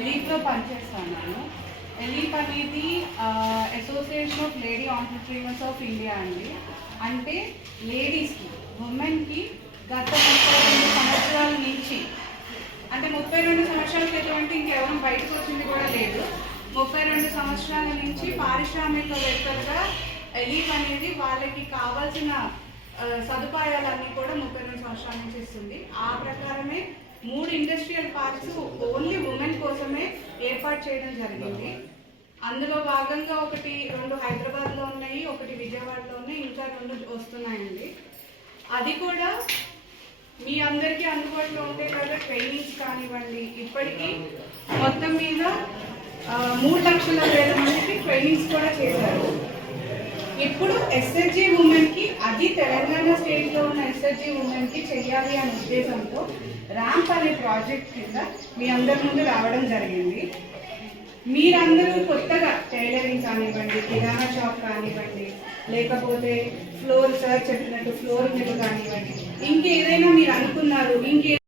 ఎలీప్లో పనిచేస్తున్నాను. ఎలీప్ అనేది association of lady entrepreneurs of India అండి. అంటే లేడీస్కి, ఉమెన్కి గత 32 సంవత్సరాల నుంచి, అంటే 32 సంవత్సరాల క్రితం అంటే ఇంకెవరం బయటకు వచ్చింది కూడా లేదు. 32 సంవత్సరాల నుంచి పారిశ్రామికవేత్తలుగా ఎలీప్ అనేది వాళ్ళకి కావాల్సిన సదుపాయాలన్నీ కూడా 32 సంవత్సరాల నుంచి ఇస్తుంది. ఆ ప్రకారమే 3 ఇండస్ట్రియల్ పార్క్స్ ఓన్లీ ఉమెన్ కోసమే ఏర్పాటు చేయడం జరిగింది. అందులో భాగంగా 2 హైదరాబాద్లో ఉన్నాయి, 1 విజయవాడలో ఉన్నాయి, ఇంకా 2 వస్తున్నాయండి. అది కూడా మీ అందరికీ అందుబాటులో ఉంటే కదా ట్రైనింగ్స్ కానివ్వండి. ఇప్పటికీ మొత్తం మీద 3 లక్షల వేల మందికి ట్రైనింగ్స్ కూడా చేశారు. ఇప్పుడు ఎస్హెచ్జి ఉమెన్కి, అది తెలంగాణ స్టేట్లో ఉన్న ఎస్హెచ్జి ఉమెన్కి చెయ్యాలి అనే ఉద్దేశంతో ర్యాంప్ అనే ప్రాజెక్ట్ కింద మీ అందరి ముందు రావడం జరిగింది. మీరందరూ కొత్తగా టైలరింగ్ కానివ్వండి, కిరాణా షాప్ కానివ్వండి, లేకపోతే ఫ్లోర్ సార్ చెప్పినట్టు ఫ్లోర్ మీద కానివ్వండి, ఇంకేదైనా మీరు అనుకున్నారు,